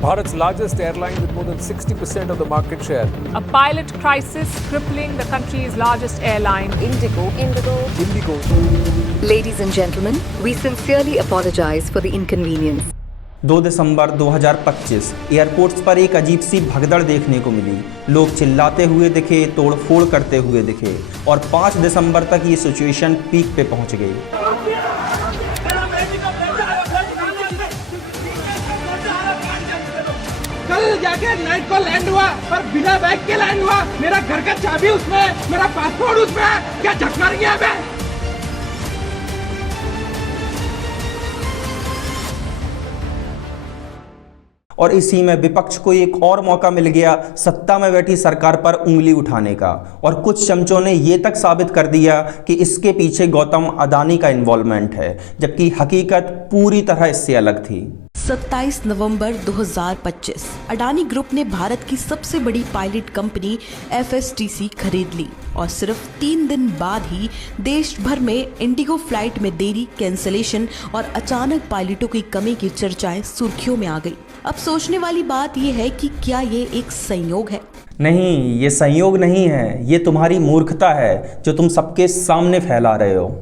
Bharat's largest airline with more than 60% of the market share. A pilot crisis crippling the country's largest airline, Indigo. Ladies and gentlemen, we sincerely apologize for the inconvenience. 2 December 2025 airports पर एक अजीब सी भगदड़ देखने को मिली। लोग चिल्लाते हुए दिखे, तोड़फोड़ करते हुए दिखे और 5 दिसंबर तक ये सिचुएशन पीक पे पहुंच गई। कल जाके नाइट को लैंड हुआ पर बिना बैग के लैंड हुआ। मेरा घर का चाबी उसमें है, मेरा पासपोर्ट उसमें है। क्या झक मार गया मैं? और इसी में विपक्ष को एक और मौका मिल गया सत्ता में बैठी सरकार पर उंगली उठाने का। और कुछ चमचों ने ये तक साबित कर दिया कि इसके पीछे गौतम अडानी का इन्वॉल्वमेंट है, जबकि हकीकत पूरी तरह इससे अलग थी। 27 नवंबर 2025 अडानी ग्रुप ने भारत की सबसे बड़ी पायलट कंपनी FSTC खरीद ली और सिर्फ 3 दिन बाद ही देश भर में इंडिगो फ्लाइट में देरी, कैंसलेशन और अचानक पायलटों की कमी की चर्चाएं सुर्खियों में आ गई। अब सोचने वाली बात यह है कि क्या ये एक संयोग है? नहीं, ये संयोग नहीं है, ये तुम्हारी मूर्खता है जो तुम सबके सामने फैला रहे हो।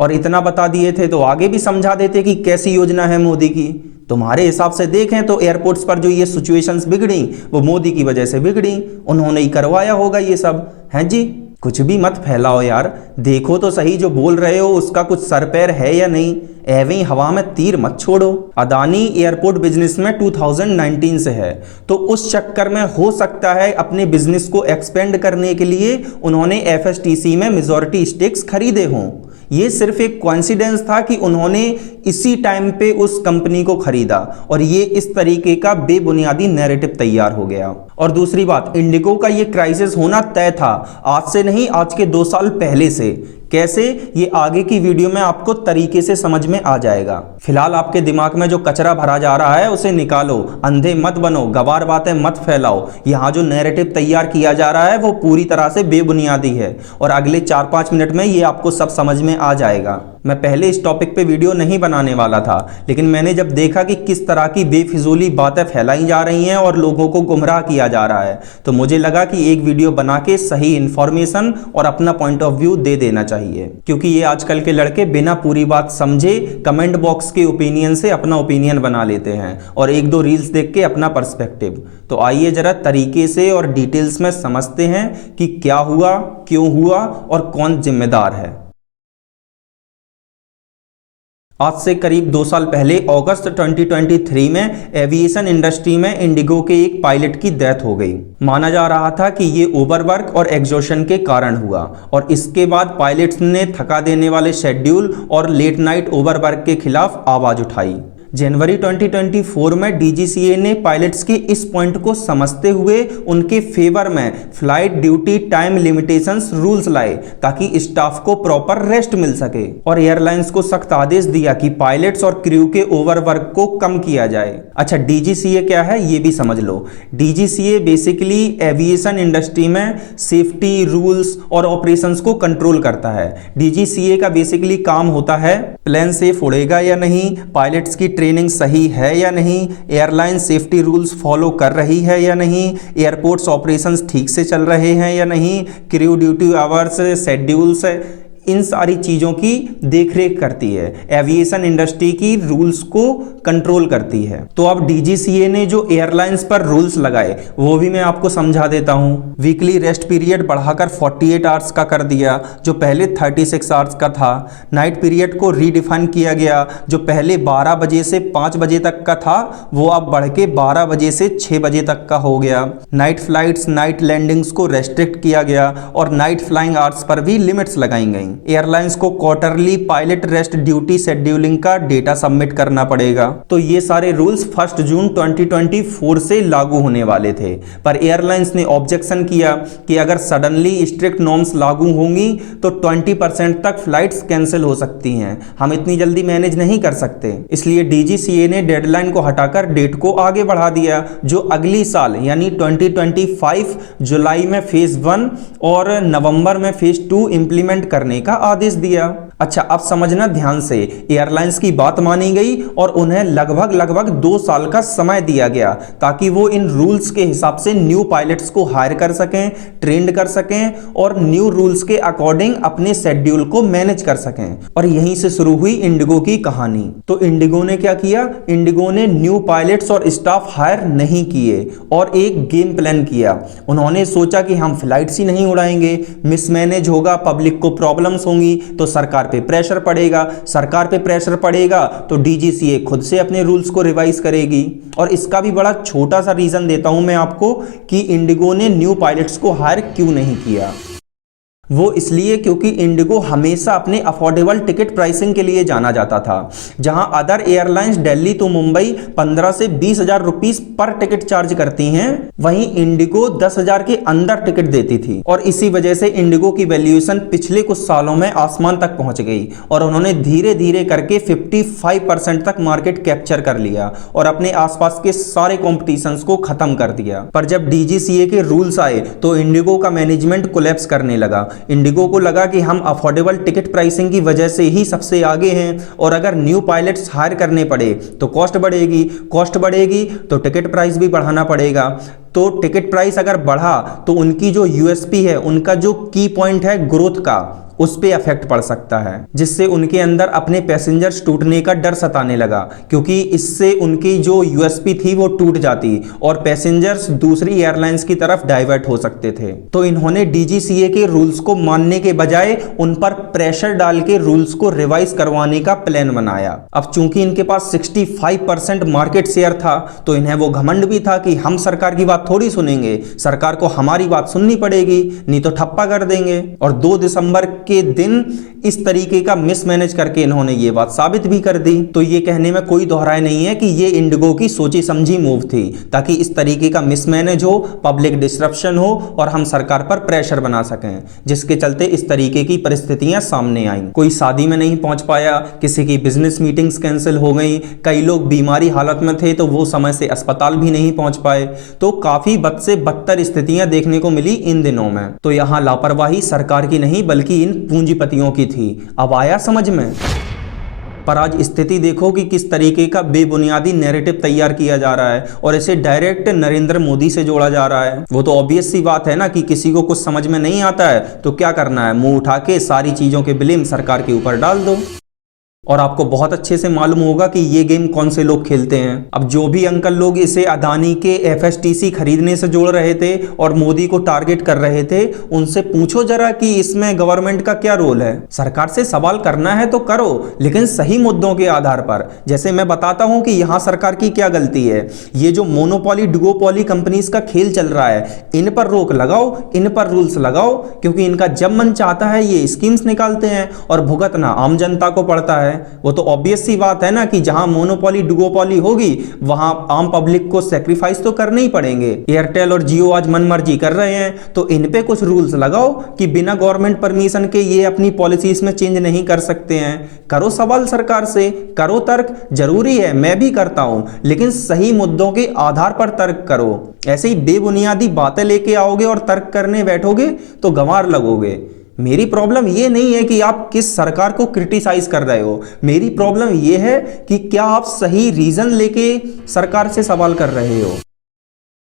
और इतना बता दिए थे तो आगे भी समझा देते कि कैसी योजना है मोदी की। तुम्हारे हिसाब से देखें तो एयरपोर्ट्स पर जो ये सिचुएशंस बिगड़ी वो मोदी की वजह से बिगड़ी, उन्होंने ही करवाया होगा ये सब। हैं जी, कुछ भी मत फैलाओ यार, देखो तो सही जो बोल रहे हो उसका कुछ सर पैर है या नहीं। एवं ही हवा में तीर मत छोड़ो। अडानी एयरपोर्ट बिजनेस में 2019 से है, तो उस चक्कर में हो सकता है अपने बिजनेस को एक्सपेंड करने के लिए उन्होंने FSTC में मेजॉरिटी स्टेक्स खरीदे हों। ये सिर्फ एक कोइंसिडेंस था कि उन्होंने इसी टाइम पे उस कंपनी को खरीदा और ये इस तरीके का बेबुनियादी नैरेटिव तैयार हो गया। और दूसरी बात, इंडिगो का ये क्राइसिस होना तय था, आज से नहीं, आज के 2 साल पहले से। कैसे, ये आगे की वीडियो में आपको तरीके से समझ में आ जाएगा। फिलहाल आपके दिमाग में जो कचरा भरा जा रहा है उसे निकालो, अंधे मत बनो, गवार बातें मत फैलाओ। यहाँ जो नैरेटिव तैयार किया जा रहा है वो पूरी तरह से बेबुनियादी है और अगले 4-5 मिनट में ये आपको सब समझ में आ जाएगा। मैं पहले इस टॉपिक पे वीडियो नहीं बनाने वाला था, लेकिन मैंने जब देखा कि किस तरह की बेफिजूली बातें फैलाई जा रही हैं और लोगों को गुमराह किया जा रहा है, तो मुझे लगा कि एक वीडियो बना के सही इन्फॉर्मेशन और अपना पॉइंट ऑफ व्यू दे देना चाहिए। क्योंकि ये आजकल के लड़के बिना पूरी बात समझे कमेंट बॉक्स के ओपिनियन से अपना ओपिनियन बना लेते हैं और 1-2 रील्स देख के अपना पर्सपेक्टिव। तो आइए जरा तरीके से और डिटेल्स में समझते हैं कि क्या हुआ, क्यों हुआ और कौन जिम्मेदार है। आज से करीब 2 साल पहले अगस्त 2023 में एविएशन इंडस्ट्री में इंडिगो के एक पायलट की डेथ हो गई। माना जा रहा था कि ये ओवरवर्क और एग्जॉशन के कारण हुआ और इसके बाद पायलट्स ने थका देने वाले शेड्यूल और लेट नाइट ओवरवर्क के खिलाफ आवाज उठाई। जनवरी 2024 में DGCA ने पायलट्स के इस पॉइंट को समझते हुए उनके फेवर में flight duty time limitations rules लाए ताकि स्टाफ को प्रॉपर रेस्ट मिल सके और एयरलाइंस को सख्त आदेश दिया कि पायलट्स और क्रू के ओवरवर्क को कम किया जाए। अच्छा, DGCA क्या है ये भी समझ लो। DGCA बेसिकली एविएशन इंडस्ट्री में सेफ्टी रूल्स और ऑपरेशंस को कंट्रोल करता है। DGCA का बेसिकली काम होता है प्लेन सेफ उड़ेगा या नहीं, पायलट्स की ट्रेनिंग सही है या नहीं, एयरलाइन सेफ्टी रूल्स फॉलो कर रही है या नहीं, एयरपोर्ट्स ऑपरेशंस ठीक से चल रहे हैं या नहीं, क्रू ड्यूटी आवर्स, शेड्यूल्स, इन सारी चीज़ों की देखरेख करती है। एविएशन इंडस्ट्री की रूल्स को कंट्रोल करती है। तो अब DGCA ने जो एयरलाइंस पर रूल्स लगाए वो भी मैं आपको समझा देता हूँ। वीकली रेस्ट पीरियड बढ़ाकर 48 आवर्स का कर दिया जो पहले 36 आवर्स का था। नाइट पीरियड को रीडिफाइन किया गया, जो पहले 12 बजे से 5 बजे तक का था वो अब बढ़ के 12 बजे से 6 बजे तक का हो गया। नाइट फ्लाइट्स, नाइट लैंडिंग्स को रेस्ट्रिक्ट किया गया और नाइट फ्लाइंग आवर्स पर भी लिमिट्स लगाई गई। एयरलाइंस को quarterly pilot rest duty scheduling का डेटा सबमिट करना पड़ेगा। तो ये सारे रूल्स 1 जून 2024 से लागू होने वाले थे, पर एयरलाइंस ने ऑब्जेक्शन किया कि अगर सडनली स्ट्रिक्ट नॉर्म्स लागू होंगी तो 20% तक फ्लाइट्स कैंसिल हो सकती हैं, हम इतनी जल्दी मैनेज नहीं कर सकते। इसलिए DGCA ने डेडलाइन को हटाकर डेट को आगे बढ़ा दिया, जो अगली साल यानी 2025 जुलाई में फेज 1 और नवंबर में फेज 2 इंप्लीमेंट करने का आदेश दिया। अच्छा, अब समझना ध्यान से, एयरलाइंस की बात मानी गई और उन्हें लगभग 2 साल का समय दिया गया ताकि वो इन रूल्स के हिसाब से न्यू पायलट्स को हायर कर सकें, ट्रेंड कर सकें और न्यू रूल्स के अकॉर्डिंग अपने शेड्यूल को मैनेज कर सकें। और यहीं से शुरू हुई इंडिगो की कहानी। तो इंडिगो ने क्या किया? इंडिगो ने न्यू पायलट्स और स्टाफ हायर नहीं किए और एक गेम प्लान किया। उन्होंने सोचा कि हम फ्लाइट्स ही नहीं उड़ाएंगे, मिसमैनेज होगा, पब्लिक को प्रॉब्लम्स होंगी तो सरकार पे प्रेशर पड़ेगा, सरकार पे प्रेशर पड़ेगा तो डीजीसीए खुद से अपने रूल्स को रिवाइज करेगी। और इसका भी बड़ा छोटा सा रीजन देता हूं मैं आपको कि इंडिगो ने न्यू पायलट्स को हायर क्यों नहीं किया। वो इसलिए क्योंकि इंडिगो हमेशा अपने अफोर्डेबल टिकट प्राइसिंग के लिए जाना जाता था। जहां अदर एयरलाइंस दिल्ली तो मुंबई 15 से 20 हजार रुपीस पर टिकट चार्ज करती हैं, वहीं इंडिगो 10 हजार के अंदर टिकट देती थी। और इसी वजह से इंडिगो की वैल्यूएशन पिछले कुछ सालों में आसमान तक पहुंच गई और उन्होंने धीरे धीरे करके 55% तक मार्केट कैप्चर कर लिया और अपने आसपास के सारे कॉम्पिटिशंस को खत्म कर दिया। पर जब डीजीसीए के रूल्स आए तो इंडिगो का मैनेजमेंट कोलैप्स करने लगा। इंडिगो को लगा कि हम अफोर्डेबल टिकट प्राइसिंग की वजह से ही सबसे आगे हैं और अगर न्यू पायलट्स हायर करने पड़े तो कॉस्ट बढ़ेगी तो टिकट प्राइस भी बढ़ाना पड़ेगा। तो टिकट प्राइस अगर बढ़ा तो उनकी जो यूएसपी है, उनका जो की पॉइंट है ग्रोथ का, उस पे अफेक्ट पड़ सकता है, जिससे उनके अंदर अपने पैसेंजर्स टूटने का डर सताने लगा क्योंकि इससे उनकी जो यूएसपी थी वो टूट जाती और पैसेंजर्स दूसरी एयरलाइंस की तरफ डाइवर्ट हो सकते थे। तो इन्होंने डीजीसीए के रूल्स को मानने के बजाय उन पर प्रेशर डाल के रूल्स को रिवाइज करवाने का प्लान बनाया। अब चूंकि इनके पास 65% मार्केट शेयर था तो इन्हें वो घमंड भी था कि हम सरकार की बात थोड़ी सुनेंगे, सरकार को हमारी बात सुननी पड़ेगी, नहीं तो ठप्पा कर देंगे। और 2 दिसंबर के दिन इस तरीके का मिसमैनेज करके इन्होंने ये बात साबित भी कर दी। तो ये कहने में कोई दोहराई नहीं है कि ये इंडिगो की सोची समझी मूव थी ताकि इस तरीके का मिसमैनेज हो, पब्लिक डिस्ट्रप्शन हो और हम सरकार पर प्रेशर बना सकें, जिसके चलते इस तरीके की परिस्थितियां सामने आई। कोई शादी में नहीं पहुंच पाया, किसी की बिजनेस मीटिंग्स कैंसिल हो गई, कई लोग बीमारी हालत में थे तो वो समय से अस्पताल भी नहीं पहुंच पाए। तो काफी बद से बदतर स्थितियां देखने को मिली इन दिनों में। तो यहां लापरवाही सरकार की नहीं बल्कि इन पूंजीपतियों की थी। अब आया समझ में? पर आज स्थिति देखो कि किस तरीके का बेबुनियादी नैरेटिव तैयार किया जा रहा है और इसे डायरेक्ट नरेंद्र मोदी से जोड़ा जा रहा है। वो तो ऑब्वियस सी बात है ना कि किसी को कुछ समझ में नहीं आता है तो क्या करना है, मुंह उठा के सारी चीजों के ब्लेम सरकार के ऊपर डाल दो। और आपको बहुत अच्छे से मालूम होगा कि ये गेम कौन से लोग खेलते हैं। अब जो भी अंकल लोग इसे अदानी के एफएसटीसी खरीदने से जोड़ रहे थे और मोदी को टारगेट कर रहे थे, उनसे पूछो जरा कि इसमें गवर्नमेंट का क्या रोल है। सरकार से सवाल करना है तो करो, लेकिन सही मुद्दों के आधार पर। जैसे मैं बताता हूं कि यहां सरकार की क्या गलती है। ये जो मोनोपोली डुओपोली कंपनीज का खेल चल रहा है, इन पर रोक लगाओ, इन पर रूल्स लगाओ, क्योंकि इनका जब मन चाहता है ये स्कीम्स निकालते हैं और भुगतना आम जनता को पड़ता है। वो तो ऑब्वियस सी बात है ना कि जहां मोनोपोली डुओपोली होगी वहां आम पब्लिक को सैक्रिफाइस तो करने ही पड़ेंगे। एयरटेल और जियो आज मनमर्जी कर रहे हैं तो इन पे कुछ रूल्स लगाओ कि बिना गवर्नमेंट परमिशन के ये अपनी पॉलिसीज में चेंज नहीं कर सकते हैं। करो सवाल सरकार से, करो तर्क, जरूरी है, मैं भी करता हूं, लेकिन सही मुद्दों के आधार पर तर्क करो। ऐसे ही बेबुनियादी बातें लेके आओगे और तर्क करने बैठोगे तो गंवार लगोगे। मेरी प्रॉब्लम ये नहीं है कि आप किस सरकार को क्रिटिसाइज कर रहे हो, मेरी प्रॉब्लम ये है कि क्या आप सही रीजन लेके सरकार से सवाल कर रहे हो।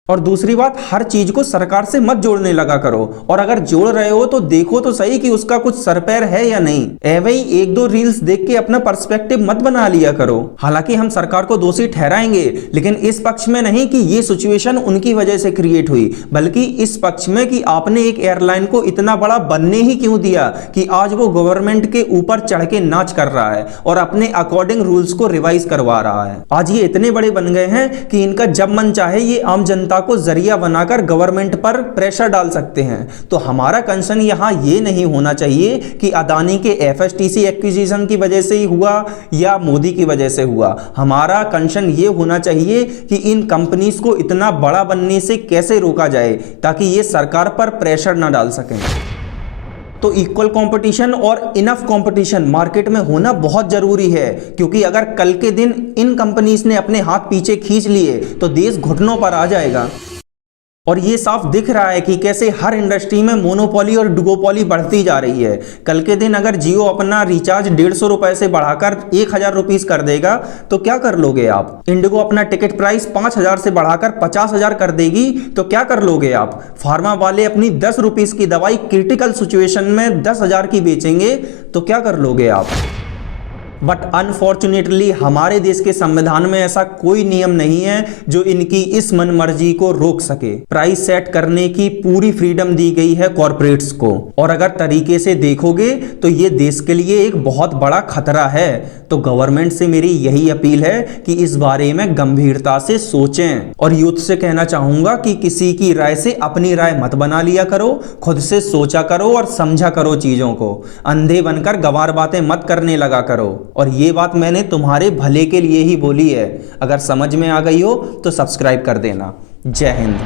और दूसरी बात, हर चीज को सरकार से मत जोड़ने लगा करो, और अगर जोड़ रहे हो तो देखो तो सही कि उसका कुछ सरपैर है या नहीं। वही 1-2 रील्स देख के अपना पर्सपेक्टिव मत बना लिया करो। हालांकि हम सरकार को दोषी ठहराएंगे, लेकिन इस पक्ष में नहीं कि ये सिचुएशन उनकी वजह से क्रिएट हुई, बल्कि इस पक्ष में कि आपने एक एयरलाइन को इतना बड़ा बनने ही क्यों दिया कि आज वो गवर्नमेंट के ऊपर चढ़ के नाच कर रहा है और अपने अकॉर्डिंग रूल्स को रिवाइज करवा रहा है। आज ये इतने बड़े बन गए हैं कि इनका जब मन चाहे ये आम जनता को जरिया बनाकर गवर्नमेंट पर प्रेशर डाल सकते हैं। तो हमारा कंसर्न यहां यह नहीं होना चाहिए कि अदानी के एफएसटीसी एक्विजिशन की वजह से ही हुआ या मोदी की वजह से हुआ। हमारा कंसर्न यह होना चाहिए कि इन कंपनीज को इतना बड़ा बनने से कैसे रोका जाए ताकि ये सरकार पर प्रेशर ना डाल सकें। तो इक्वल कंपटीशन और इनफ कंपटीशन मार्केट में होना बहुत जरूरी है, क्योंकि अगर कल के दिन इन कंपनीज ने अपने हाथ पीछे खींच लिए तो देश घुटनों पर आ जाएगा। और ये साफ दिख रहा है कि कैसे हर इंडस्ट्री में मोनोपोली और डुओपोली बढ़ती जा रही है। कल के दिन अगर जियो अपना रिचार्ज 150 रुपए से बढ़ाकर 1000 रुपीज कर देगा तो क्या कर लोगे आप? इंडिगो अपना टिकट प्राइस 5000 से बढ़ाकर 50,000 कर देगी तो क्या कर लोगे आप? फार्मा वाले अपनी 10 रुपीज की दवाई क्रिटिकल सिचुएशन में 10,000 की बेचेंगे तो क्या कर लोगे आप? बट अनफॉर्चुनेटली हमारे देश के संविधान में ऐसा कोई नियम नहीं है जो इनकी इस मनमर्जी को रोक सके। प्राइस सेट करने की पूरी फ्रीडम दी गई है कॉर्पोरेट्स को, और अगर तरीके से देखोगे तो ये देश के लिए एक बहुत बड़ा खतरा है। तो गवर्नमेंट से मेरी यही अपील है कि इस बारे में गंभीरता से सोचें। और यूथ से कहना चाहूंगा कि किसी की राय से अपनी राय मत बना लिया करो, खुद से सोचा करो और समझा करो चीजों को। अंधे बनकर गंवार बातें मत करने लगा करो। और ये बात मैंने तुम्हारे भले के लिए ही बोली है। अगर समझ में आ गई हो तो सब्सक्राइब कर देना। जय हिंद।